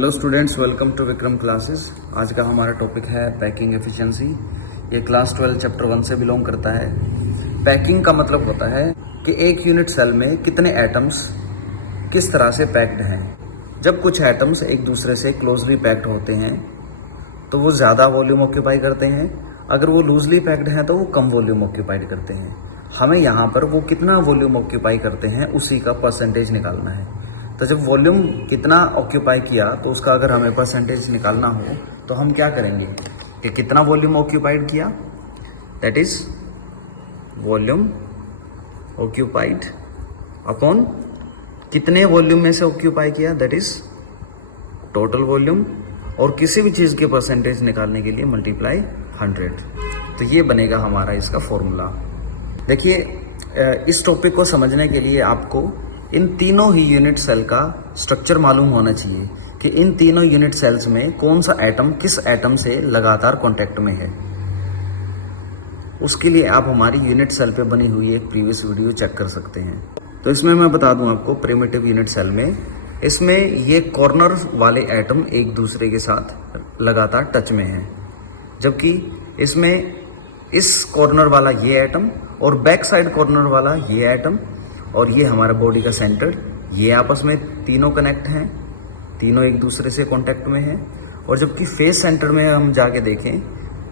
Hello students, welcome to Vikram classes. आज का हमारा टॉपिक है पैकिंग एफिशिएंसी। ये क्लास 12 चैप्टर 1 से बिलोंग करता है। पैकिंग का मतलब होता है कि एक यूनिट सेल में कितने एटम्स किस तरह से पैक्ड हैं। जब कुछ एटम्स एक दूसरे से क्लोजली पैक्ड होते हैं तो वो ज़्यादा वॉल्यूम ऑक्यूपाई करते हैं। अगर वो लूजली पैक्ड हैं तो वो कम वॉल्यूम ऑक्यूपाइड करते हैं। हमें यहाँ पर वो कितना वॉल्यूम ऑक्यूपाई करते हैं उसी का परसेंटेज निकालना है। तो जब वॉल्यूम कितना ऑक्यूपाई किया तो उसका अगर हमें परसेंटेज निकालना हो तो हम क्या करेंगे कि कितना वॉल्यूम ऑक्यूपाइड किया, that is volume occupied upon कितने वॉल्यूम में से ऑक्यूपाई किया, दैट इज टोटल वॉल्यूम, और किसी भी चीज़ के परसेंटेज निकालने के लिए मल्टीप्लाई 100। तो ये बनेगा हमारा इसका फॉर्मूला। देखिए, इस टॉपिक को समझने के लिए आपको इन तीनों ही यूनिट सेल का स्ट्रक्चर मालूम होना चाहिए कि इन तीनों यूनिट सेल्स में कौन सा एटम किस एटम से लगातार कांटेक्ट में है। उसके लिए आप हमारी यूनिट सेल पे बनी हुई एक प्रीवियस वीडियो चेक कर सकते हैं। तो इसमें मैं बता दूं आपको, प्रिमिटिव यूनिट सेल में इसमें ये कॉर्नर वाले एटम एक दूसरे के साथ लगातार टच में हैं, जबकि इसमें इस कॉर्नर वाला ये एटम और बैक साइड कॉर्नर वाला ये एटम और ये हमारा बॉडी का सेंटर, ये आपस में तीनों कनेक्ट हैं, तीनों एक दूसरे से कांटेक्ट में हैं। और जबकि फेस सेंटर में हम जाके देखें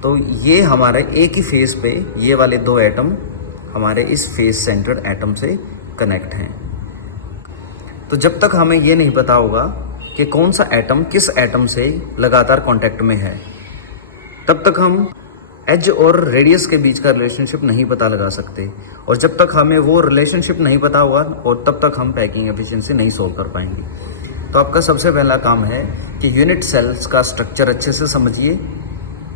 तो ये हमारे एक ही फेस पे ये वाले दो एटम हमारे इस फेस सेंटर एटम से कनेक्ट हैं। तो जब तक हमें ये नहीं पता होगा कि कौन सा एटम किस एटम से लगातार कांटेक्ट में है, तब तक हम एज और रेडियस के बीच का रिलेशनशिप नहीं पता लगा सकते। और जब तक हमें वो रिलेशनशिप नहीं पता होगा और तब तक हम पैकिंग एफिशिएंसी नहीं सोल्व कर पाएंगे। तो आपका सबसे पहला काम है कि यूनिट सेल्स का स्ट्रक्चर अच्छे से समझिए,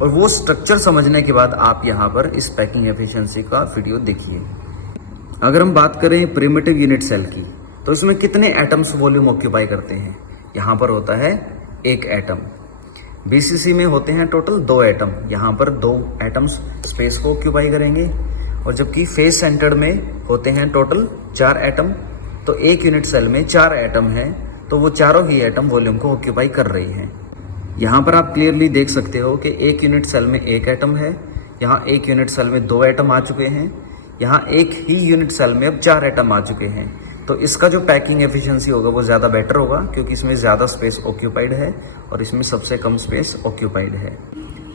और वो स्ट्रक्चर समझने के बाद आप यहाँ पर इस पैकिंग एफिशिएंसी का वीडियो देखिए। अगर हम बात करें प्रिमिटिव यूनिट सेल की, तो इसमें कितने एटम्स वॉल्यूम ऑक्यूपाई करते हैं। यहाँ पर होता है एक एटम। बीसीसी में होते हैं टोटल 2 एटम, यहाँ पर 2 एटम्स स्पेस को ऑक्यूपाई करेंगे। और जबकि फेस सेंटर में होते हैं टोटल 4 एटम, तो एक यूनिट सेल में 4 एटम हैं, तो वो चारों ही एटम वॉल्यूम को ऑक्यूपाई कर रही हैं। यहाँ पर आप क्लियरली देख सकते हो कि एक यूनिट सेल में एक एटम है, यहाँ एक यूनिट सेल में 2 एटम आ चुके हैं, यहाँ एक ही यूनिट सेल में अब 4 एटम आ चुके हैं। तो इसका जो पैकिंग एफिशिएंसी होगा वो ज़्यादा बेटर होगा, क्योंकि इसमें ज़्यादा स्पेस ऑक्यूपाइड है और इसमें सबसे कम स्पेस ऑक्यूपाइड है।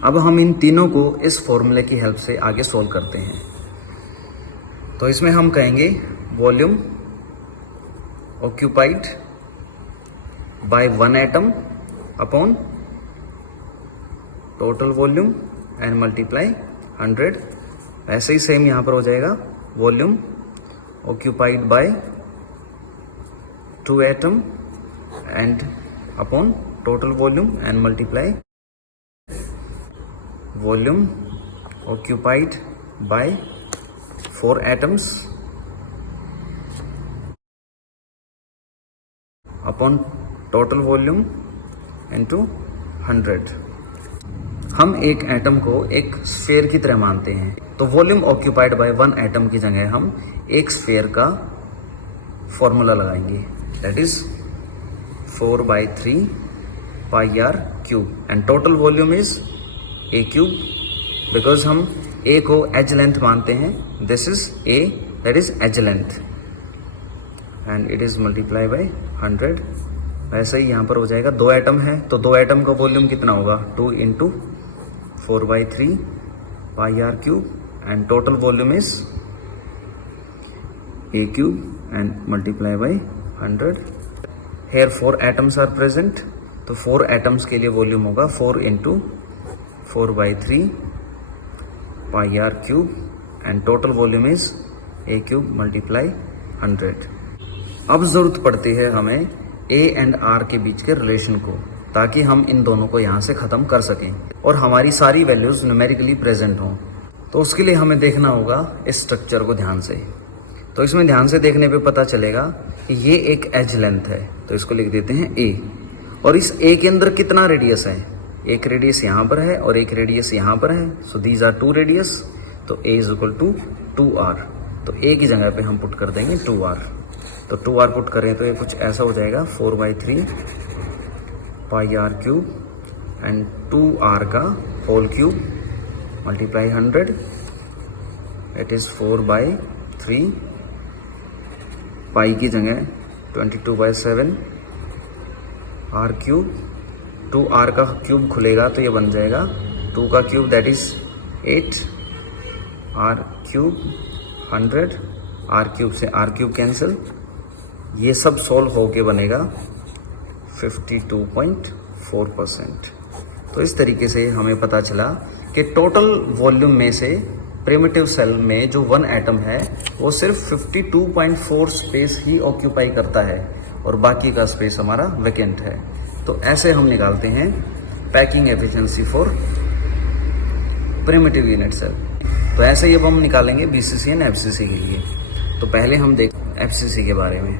अब हम इन तीनों को इस फॉर्मूले की हेल्प से आगे सोल्व करते हैं। तो इसमें हम कहेंगे volume occupied by 1 atom upon total volume and multiply 100। ऐसे ही सेम यहाँ पर हो जाएगा, volume occupied by 2 atom and upon total volume and multiply volume occupied by 4 atoms upon total volume into 100। हम एक एटम को एक स्फीयर की तरह मानते हैं, तो वॉल्यूम ऑक्यूपाइड बाय 1 एटम की जगह हम एक स्फीयर का फॉर्मूला लगाएंगे, that is 4/3 pi r cube and total volume is a cube, because हम a को एज लेंथ मानते हैं, this is a, that is edge length and it is multiply by 100। ऐसे ही यहाँ पर हो जाएगा, 2 एटम है तो 2 एटम का वॉल्यूम कितना होगा, 2 into 4/3 pi r cube and total volume is a cube and multiply by 100। Here 4 atoms are present, तो 4 atoms के लिए वॉल्यूम होगा 4 into 4/3 pi r cube and total volume is a cube multiply 100। अब ज़रूरत पड़ती है हमें a and r के बीच के रिलेशन को, ताकि हम इन दोनों को यहाँ से ख़त्म कर सकें और हमारी सारी वैल्यूज़ न्यूमेरिकली प्रेजेंट हों। तो उसके लिए हमें देखना होगा इस स्ट्रक्चर को ध्यान से। तो इसमें ध्यान से देखने पे पता चलेगा कि ये एक एज लेंथ है, तो इसको लिख देते हैं a, और इस a के अंदर कितना रेडियस है, एक रेडियस यहाँ पर है और एक रेडियस यहाँ पर है, सो दीज आर 2 रेडियस, तो a is equal to 2r। तो a की जगह पे हम पुट कर देंगे 2r, तो 2r पुट करें तो ये कुछ ऐसा हो जाएगा, 4/3 पाई आर क्यूब एंड 2r का whole cube multiply 100, it is 4/3, pi की जगह 22/7 r क्यूब, 2r का क्यूब खुलेगा तो ये बन जाएगा 2 का cube that is 8, r cube 100, r cube से r क्यूब कैंसिल, ये सब सॉल्व होके बनेगा 52.4%। तो इस तरीके से हमें पता चला कि टोटल वॉल्यूम में से प्रिमिटिव सेल में जो 1 एटम है वो सिर्फ 52.4 स्पेस ही ऑक्यूपाई करता है और बाकी का स्पेस हमारा वैकेंट है। तो ऐसे हम निकालते हैं packing efficiency for primitive unit cell. तो ऐसे ही अब हम निकालेंगे बीसीसी एंड एफसीसी के लिए। तो पहले हम देख एफसीसी के बारे में।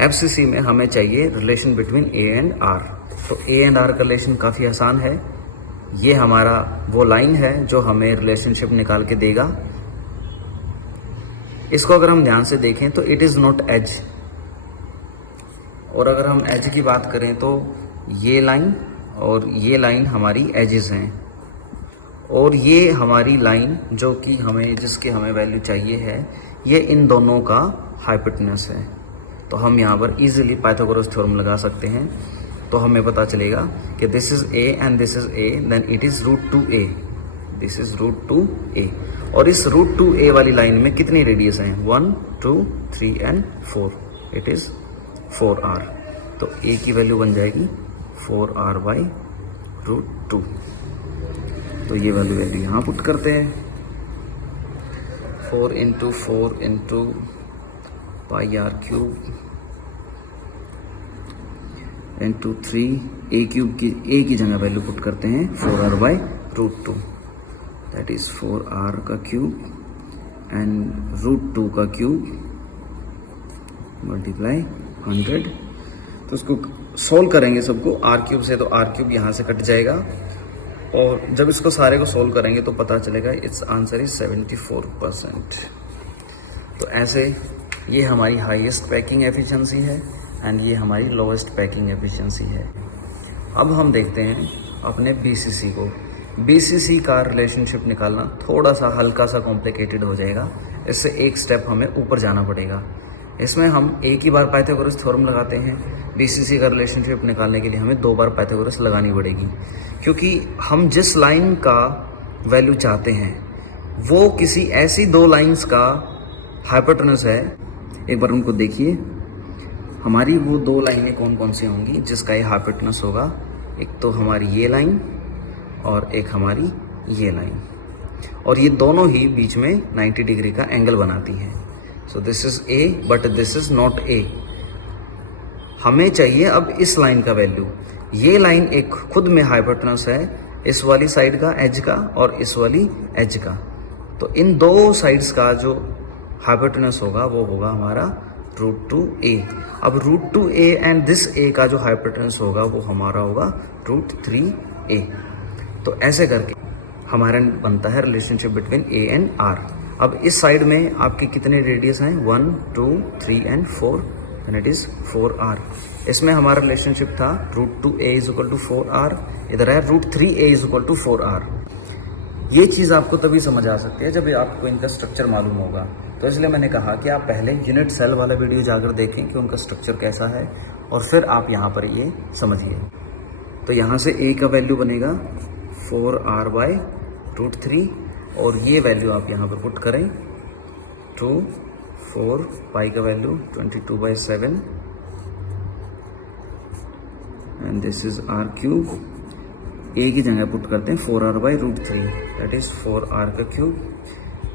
एफसीसी में हमें चाहिए relation between a and r. तो ए एंड आर का रिलेशन काफ़ी आसान है। ये हमारा वो लाइन है जो हमें रिलेशनशिप निकाल के देगा। इसको अगर हम ध्यान से देखें तो इट इज़ नॉट एज, और अगर हम एज की बात करें तो ये लाइन और ये लाइन हमारी एजेस हैं, और ये हमारी लाइन जो कि जिसकी हमें वैल्यू चाहिए है, ये इन दोनों का हाइपोटेनस है। तो हम यहाँ पर इजीली पाइथागोरस थ्योरम लगा सकते हैं। तो हमें पता चलेगा कि this is a and this is a, then it is √2a, this is √2a। और इस √2a वाली लाइन में कितनी रेडियस हैं? 1, 2, 3 एंड 4, इट इज 4r। तो a की वैल्यू बन जाएगी 4r/√2। तो ये वाली वैल्यू यहाँ पुट करते हैं, 4 × 4 × pi r cube into 3, a cube की ए की जगह वैल्यू पुट करते हैं 4r/√2, दैट इज 4r का क्यूब एंड √2 का क्यूब मल्टीप्लाई 100। तो उसको सोल्व करेंगे सबको r क्यूब से, तो r क्यूब यहाँ से कट जाएगा, और जब इसको सारे को सोल्व करेंगे तो पता चलेगा इट्स आंसर इज 74%। तो ऐसे ये हमारी हाईएस्ट पैकिंग एफिशिएंसी है एंड ये हमारी लोवेस्ट पैकिंग एफिशिएंसी है। अब हम देखते हैं अपने बीसीसी को। बीसीसी का रिलेशनशिप निकालना थोड़ा सा हल्का सा कॉम्प्लिकेटेड हो जाएगा, इससे एक स्टेप हमें ऊपर जाना पड़ेगा। इसमें हम एक ही बार पाइथागोरस थ्योरम लगाते हैं। बीसीसी का रिलेशनशिप निकालने के लिए हमें 2 बार पाइथागोरस लगानी पड़ेगी, क्योंकि हम जिस लाइन का वैल्यू चाहते हैं वो किसी ऐसी 2 लाइंस का हाइपोटेनस है। एक बार उनको देखिए, हमारी वो 2 लाइनें कौन कौन सी होंगी जिसका ये हाइपोटेनस होगा। एक तो हमारी ये लाइन और एक हमारी ये लाइन, और ये दोनों ही बीच में 90 डिग्री का एंगल बनाती हैं। So this is A but this is not a. हमें चाहिए अब इस लाइन का वैल्यू। ये लाइन एक खुद में हाइपोटेनस है, इस वाली साइड का एज का और इस वाली एज का। तो इन 2 साइड्स का जो हाइपोटेनस होगा वो होगा हमारा √2a। अब √2a एंड दिस a का जो हाइपोटेनस होगा वो हमारा होगा √3a। तो ऐसे करके हमारा बनता है relationship between a and r। अब इस साइड में आपके कितने रेडियस हैं? 1, 2, 3 and 4, and it is 4r। इसमें हमारा रिलेशनशिप था √2a = 4r, इधर है √3a = 4r। ये चीज़ आपको तभी समझ आ सकती है जब आपको इनका स्ट्रक्चर मालूम होगा। तो इसलिए मैंने कहा कि आप पहले यूनिट सेल वाला वीडियो जाकर देखें कि उनका स्ट्रक्चर कैसा है, और फिर आप यहाँ पर ये समझिए। तो यहाँ से a का वैल्यू बनेगा 4r/√3, और ये वैल्यू आप यहाँ पर पुट करें 2, 4, पाई का value 22/7 and this is r cube. a की जगह पुट करते हैं 4r/√3, दैट इज 4r का क्यूब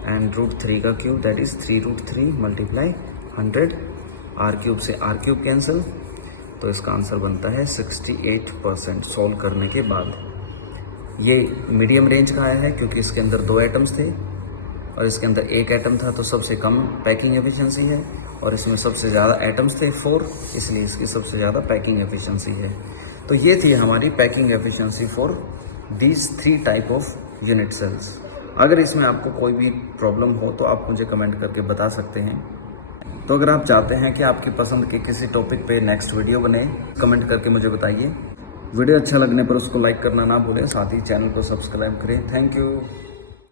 एंड √3 का cube, that is 3√3 multiply 100। r cube से r क्यूब कैंसिल, तो इसका आंसर बनता है 68% सॉल्व करने के बाद। ये मीडियम रेंज का आया है क्योंकि इसके अंदर 2 एटम्स थे और इसके अंदर 1 एटम था, तो सबसे कम पैकिंग एफिशिएंसी है, और इसमें सबसे ज़्यादा एटम्स थे 4, इसलिए इसकी सबसे ज़्यादा पैकिंग एफिशिएंसी है। तो ये थी हमारी packing efficiency for these 3 type of unit cells. अगर इसमें आपको कोई भी प्रॉब्लम हो तो आप मुझे कमेंट करके बता सकते हैं। तो अगर आप चाहते हैं कि आपकी पसंद के किसी टॉपिक पे नेक्स्ट वीडियो बने, कमेंट करके मुझे बताइए। वीडियो अच्छा लगने पर उसको लाइक करना ना भूलें, साथ ही चैनल को सब्सक्राइब करें। Thank you.